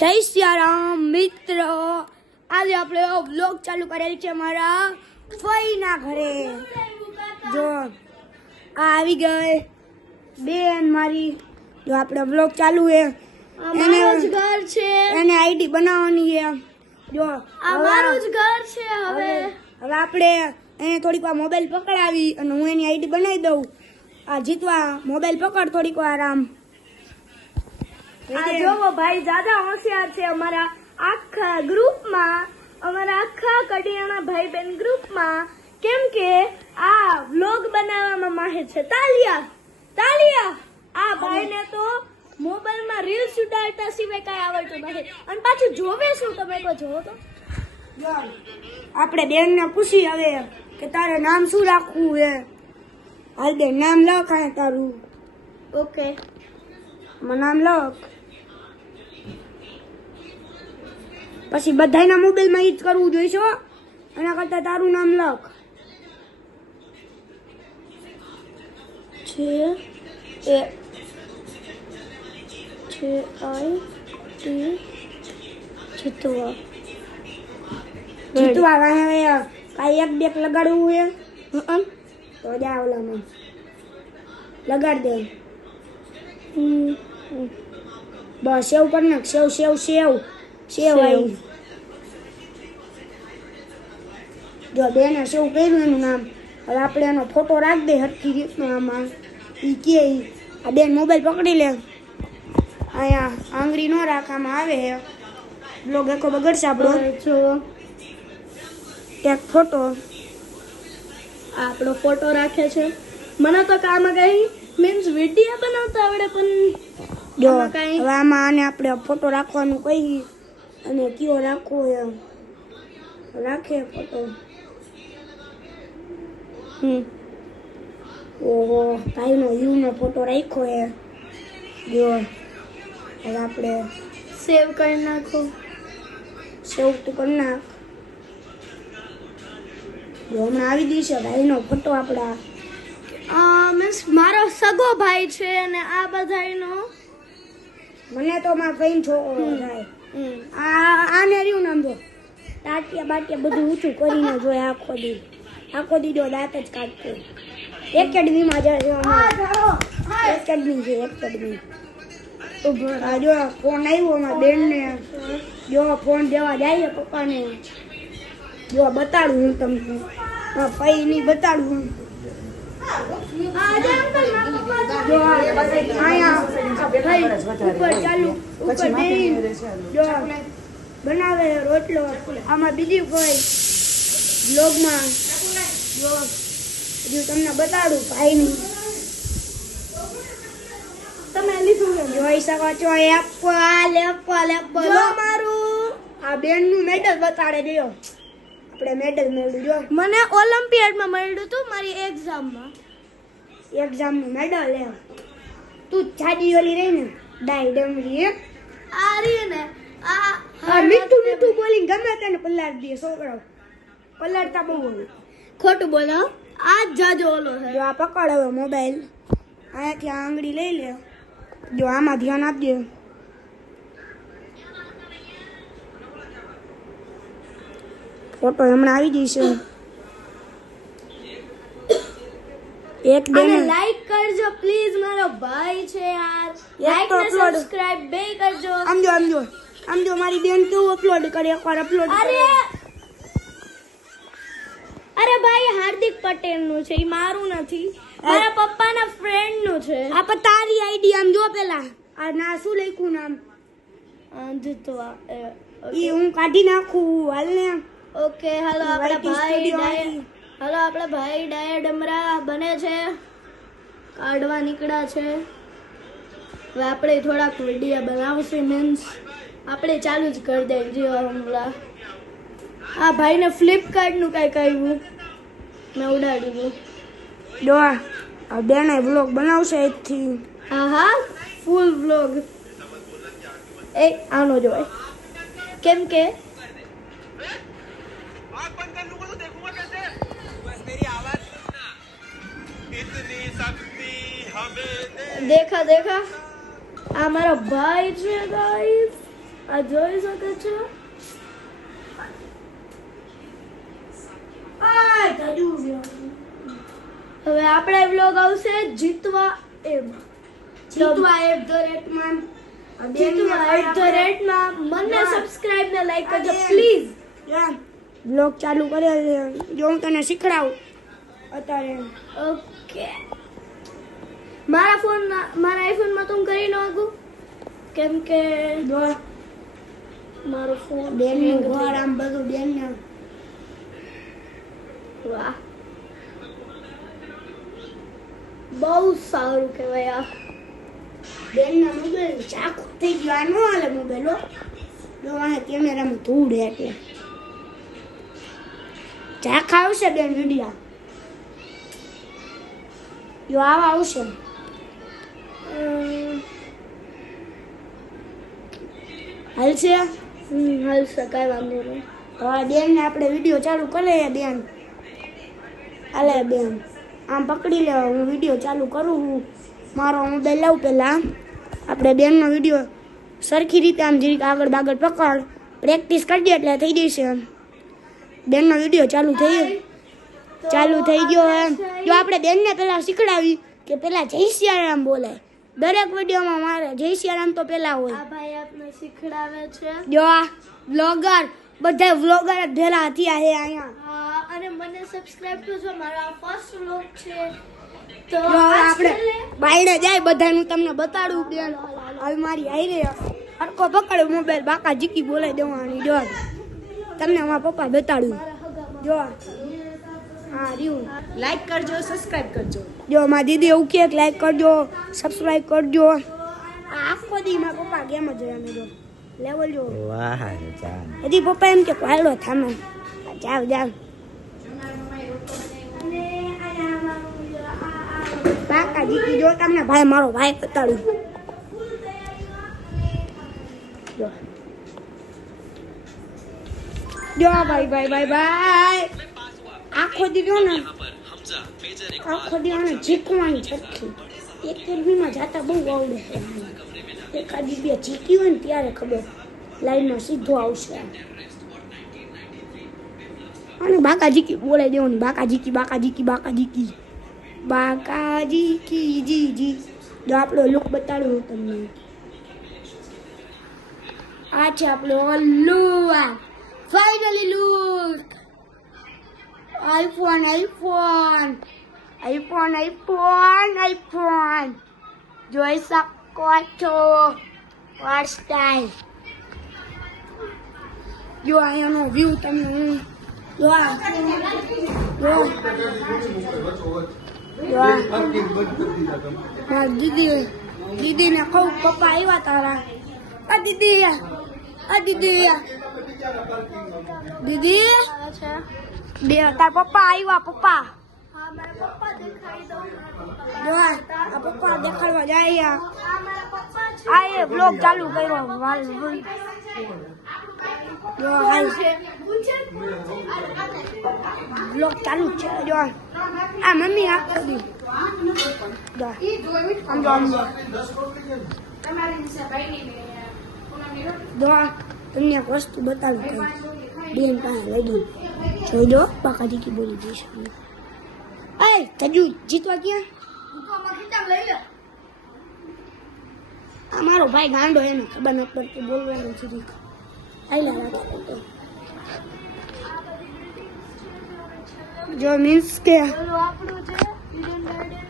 જય સિયારામ મિત્રો, આજે આપણે વ્લોગ ચાલુ કરેલ છે મારા ફઈના ઘરે. જો આ આવી ગઈ બેન મારી. જો આપણે વ્લોગ ચાલુ હે, અમારું જ ઘર છે, એને આઈડી બનાવવાની છે. જો અમારું જ ઘર છે. હવે આપણે એને થોડીક વાર મોબાઈલ પકડાવી અને હું એની આઈડી બનાવી દઉં. આ જીતવા મોબાઈલ પકડ થોડીક વાર આમ. આ જોવો ભાઈ દાદા હોશિયાર છે અમારા આખા ગ્રુપમાં, અમારા આખા કડિયાણા ભાઈ બેન ગ્રુપમાં. કેમ કે આ વ્લોગ બનાવવામાં માહિર છે. તાલિયા તાલિયા. આ ભાઈને તો મોબાઈલમાં રીલ્સ ઉડાડતા સિવાય કઈ આવડતું નથી. અને પાછું જોવે શું, તમે કો જોવો તો. આપણે બેન ને પૂછી હવે કે તારે નામ શું રાખવું હે. હાલ બેન નામ લખ તારું. ઓકે, નામ લખ. પછી બધાના મોબાઈલમાં ઈ જ કરવું જોઈશે હો. એના કરતા તારું નામ લખ. જીતવા જીતવા કાંઈ એક બેક લગાડવું હે તો જા ઓલામાં લગાડ દે. બસ સેવ કરી નાખ. સેવ સેવ સેવ સેવ આવી. જો બેને સેવ કર્યું એનું નામ. હવે આપણે એનો ફોટો રાખ દે હરખી રીતનો આમાં. ઈ કે આ બેન મોબાઈલ પકડી લે. અહીંયા આંગળી ન રાખવામાં આવે હે. બ્લોગ એકો બગડશે આપણો. જો એક ફોટો આપણો ફોટો રાખે છે. મને તો કામ કઈ મીન્સ વિડીયો બનાવતા આવડે, પણ જો આમાં કાંઈ હવે આમાં આને આપણે ફોટો રાખવાનું કહી અને કયો રાખવો એમ રાખે ફોટો. ઓહો, ભાઈનો યુનો ફોટો રાખ્યો હે. જો હવે આપણે સેવ કરી નાખો. સેવ તું કરી નાખ. જો હમણાં આવી જશે ભાઈનો ફોટો આપણા. મીન્સ મારો સગો ભાઈ છે અને આ બધાયનો મને તો મારા ભાઈનો છોકરો થાય. આને રહ્યું નામ જો ટાટિયા બાટિયા બધું ઊંચું કરીને જોઈએ આખો દી જો દાંત જ કાઢતો. એકેડમીમાં જાય છે એકેડમી છે એકેડમી. આ જો ફોન આવ્યો અમારા બેનને. જો ફોન દેવા જાય પપ્પાને. જો બતાડું હું તમને ભાઈ ની બતાડું. જો અહીંયા ઉપર ચાલુ ઉપર બેહીને જો બનાવે રોટલો. આમાં બીજી કોઈ બ્લોગમાં જો હજુ તમને બતાડું ભાઈની. તમે લીધું ને જોઈ શકો છો એપલ એપલ એપલ. જો મારું આ બેનનું મેડલ બતાડે દો. આપણે મેડલ મેળવ્યું. જો મને ઓલિમ્પિયાડમાં મળ્યું હતું મારી એક્ઝામમાં. એક્ઝામનું મેડલ એમ. તું જાડી ઓલી રહી ને ડાઈ ડમરી એમ. આ રહી ને આ મીઠું મીઠું બોલીને ગમે તેને પલાળી દે છોકરાઓ. પલાળતા બહુ હોય. ખોટું બોલો. આ જ જાજો ઓલો છે. જો આ પકડ હવે મોબાઈલ. અહીંયાથી આ આંગળી લઈ લે. જો આમાં ધ્યાન આપજે. ફોટો હમણાં આવી જશે. એક અને બેન લાઈક કરજો પ્લીઝ, મારો ભાઈ છે યાર. એક લાઈક તો ને upload. સબસ્ક્રાઇબ બે કરજો. આમ જો મારી બેન કેવું અપલોડ કરે. એકવાર અપલોડ અરે ભાઈ હાર્દિક પટેલ નું છે, ઈ મારું નથી. મારા પપ્પાના ફ્રેન્ડ નું છે. આ પણ તારી આઈડી આમ જો પેલા. આ ના શું લખ્યું નામ જીતવા. ઈ હું કાઢી નાખું હાલ ને. ઓકે, હાલો આપણા YT ભાઈ studio ડાય માંથી. હાલો આપણા ભાઈ ડાય ડમરા બને છે, કાઢવા નીકળ્યા છે. હવે આપણે થોડાક વિડીયો બનાવશું. મીન્સ આપણે ચાલુ જ કરી દઈએ. જો હમણાં આ ભાઈને ફ્લિપકાર્ટ નું કઈ કહ્યું મેં ઉડાડી દીધું. જો આ બેન વ્લોગ બનાવશે આજથી. હા ફૂલ વ્લોગ. એ આનો જોય કેમ કે देखा देखा આ મારો ભાઈ છે ગાઈસ. આ આ જોઈ શકો છો. હવે આપણે વ્લોગ આવશે જીતવા એમ. જીતવા@માં મને સબસ્ક્રાઇબ ને લાઈક કરજો પ્લીઝ. બ્લોગ ચાલુ કરે જો હું તને શીખડાવું અત્યારે. ઓકે. મારા આઈફોન માં તું કરી નાખું કેમ કે મારો ફોન બેનનું ઘર આમ બધું બેનને. વાહ બહુ સારું કહેવાય. આ બેનના મોબાઈલ ચાકુ થઈ ગયો. આ નો હાલે મોબાઈલ હો. જો આ કેમેરામાં ધૂળ એટલે ચાખા આવશે બેન વિડિયા. જો આવા આવશે. હાલશે હાલશે કાંઈ વાંધો નહીં. હવે બેનને આપણે વિડીયો ચાલુ કરીએ. બેન હાલે બેન આમ પકડી લે. હું વિડીયો ચાલુ કરું. મારો મોબાઈલ લાવું પહેલાં. આપણે બેનનો વિડીયો સરખી રીતે આમ જરીક આગળ બાગળ પકડ પ્રેક્ટિસ કરજે એટલે થઈ જશે. બેનનો વિડીયો ચાલુ થઈ ગયો. એમ જો આપણે બેનને પહેલાં શીખડાવી કે પહેલાં જય સિયારામ બોલાય. દરેક વિડીયોમાં મારે જય સિયારામ તો પહેલાં હોય. આ ભાઈ આપને શીખડાવે છે. જો આ બ્લોગર બધા વ્લોગર જ ભેલા થયા છે અહીંયા. અને મને સબસ્ક્રાઇબ કરજો. મારો આ ફર્સ્ટ વ્લોગ છે તો આપણે બાયડે જાય બધાનું તમને બતાડું. બેન હવે મારી આઈ હરકો પકડો મોબાઈલ બાકા જીકી બોલાઈ દેવાની. જો તમને મારા પપ્પા બતાડું. જો હા રહ્યું. લાઈક કરજો, સબસ્ક્રાઇબ કરજો. જો મારી દીદી એવું કે લાઈક કરજો સબસ્ક્રાઇબ કરજો. આખો દી મારા પપ્પા ગેમ જ રમે. જો લેવલ જો વાહ જાન. હજી પપ્પા એમ કે હાલો થામે જાવ. બાકા જીકી જો તમને ભાઈ મારો ભાઈ બતાડું. જો ભાઈ આખો દીધો ને જીકવાની છઠ્ઠી. એક માં જાતા બહુ આવડે છે. એકાદી બે જીકી હોય ને ત્યારે ખબર લાઈનમાં સીધો આવશે. અને બાકા જીકી બોલાઈ દેવાની. બાકા જીકી જી. જો આપણો લુક બતાડું તમને. આ છે આપણો લુક. Finally look. આઈફોન જોઈ શકો છો. What style. જો અહીંયાનો વ્યૂ તમને હું દીદી ને કહું પપ્પા આવ્યા તારા. દીદી બે તાર પપ્પા આવ્યા. પપ્પા આ પપ્પા દેખાડવા જાય. આ એ બ્લોગ ચાલુ કર્યો. બ્લોગ ચાલુ છે. જો આ મમ્મી આખો દી તમને એક વસ્તુ બતાવી બેન પાસે લઈ જોઈ દો. બાકા જીકી બોલી જઈશ. તજુ જીતવા ક્યાં? આ મારો ભાઈ ગાંડો એને ખબર ન પડતી બોલવાનું સુધી આયલા રાખતો. જો મીન્સ કે આપણું છે ઈડન ગાર્ડન.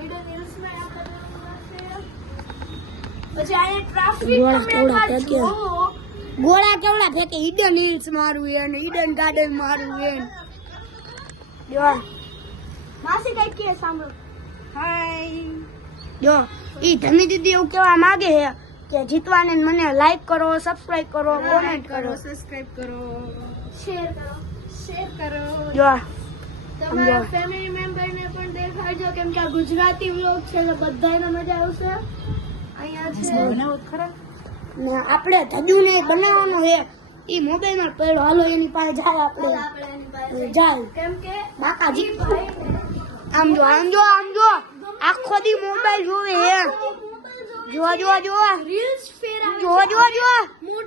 ઈડન હિલ્સમાં પછી આ ટ્રાફિક ગોળા કેવડા ફેંકે. ઈડન હિલ્સ મારું એને ઈડન ગાર્ડન મારું એને. જો માસી કઈ કે સાંભળો. હાય. જો ઈ ધમી દીદી એવું કહેવા માંગે છે કે જીતવાને મને લાઈક કરો, સબસ્ક્રાઇબ કરો, કોમેન્ટ કરો, સબસ્ક્રાઇબ કરો, શેર કરો. જો તમારા ફેમિલી મેમ્બર ને પણ દેખાડજો કેમ કે આ ગુજરાતી વ્લોગ છે એટલે બધાને મજા આવશે. અહીંયા છે બનાવો ખરા. ને આપણે ધજુને બનાવવાનો છે. ઈ મોબાઈલમાં પડ્યો. હાલો એની પાસે જાય. આપણે જાય કેમ કે બાકાજી આમ જો આખો દી મોબાઈલ જોવે હે. જો રીલ્સ ફેરા જો મૂડ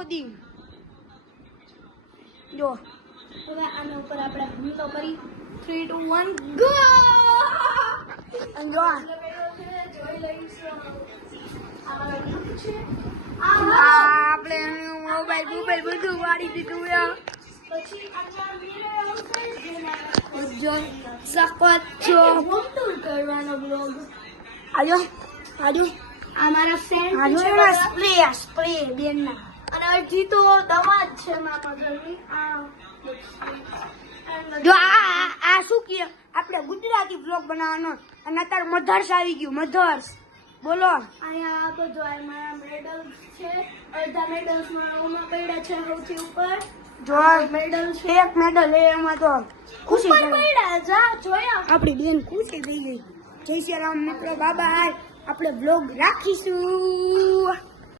આખો દી જો હવે આના ઉપર આપણે હુમલો કરી 3 2 1 ગો અને જો જોઈ લઈશું આ છે આપણે મોબાઈલ બધું વાળી દીધું પછી આટલા મિરર આવશે જો સખત છો મોટું કરવાનો બ્લોગ આજો આ મારા ફ્રેન્ડ આજો છે એના બધા. સ્પ્રે બેનના અને અડધી તો દવા જ છે મારા ઘરની જો આ શું કે આપણે ગુજરાતી બ્લોગ બનાવવાનો અને અત્યારે મધર્સ આવી ગયું મધર્સ બોલો અહીંયા આ બધું આ મારા મેડલ્સ છે અડધા મેડલ્સ મારા ઉમાં પડ્યા છે સૌથી ઉપર જો મેડલ છે એક મેડલ એમાં તો ખુશી ઉપર થઈ પડ્યા જા જોયા આપણી બેન ખુશી થઈ ગઈ જય શ્રી રામ મિત્રો બાબા આપણે બ્લોગ રાખીશું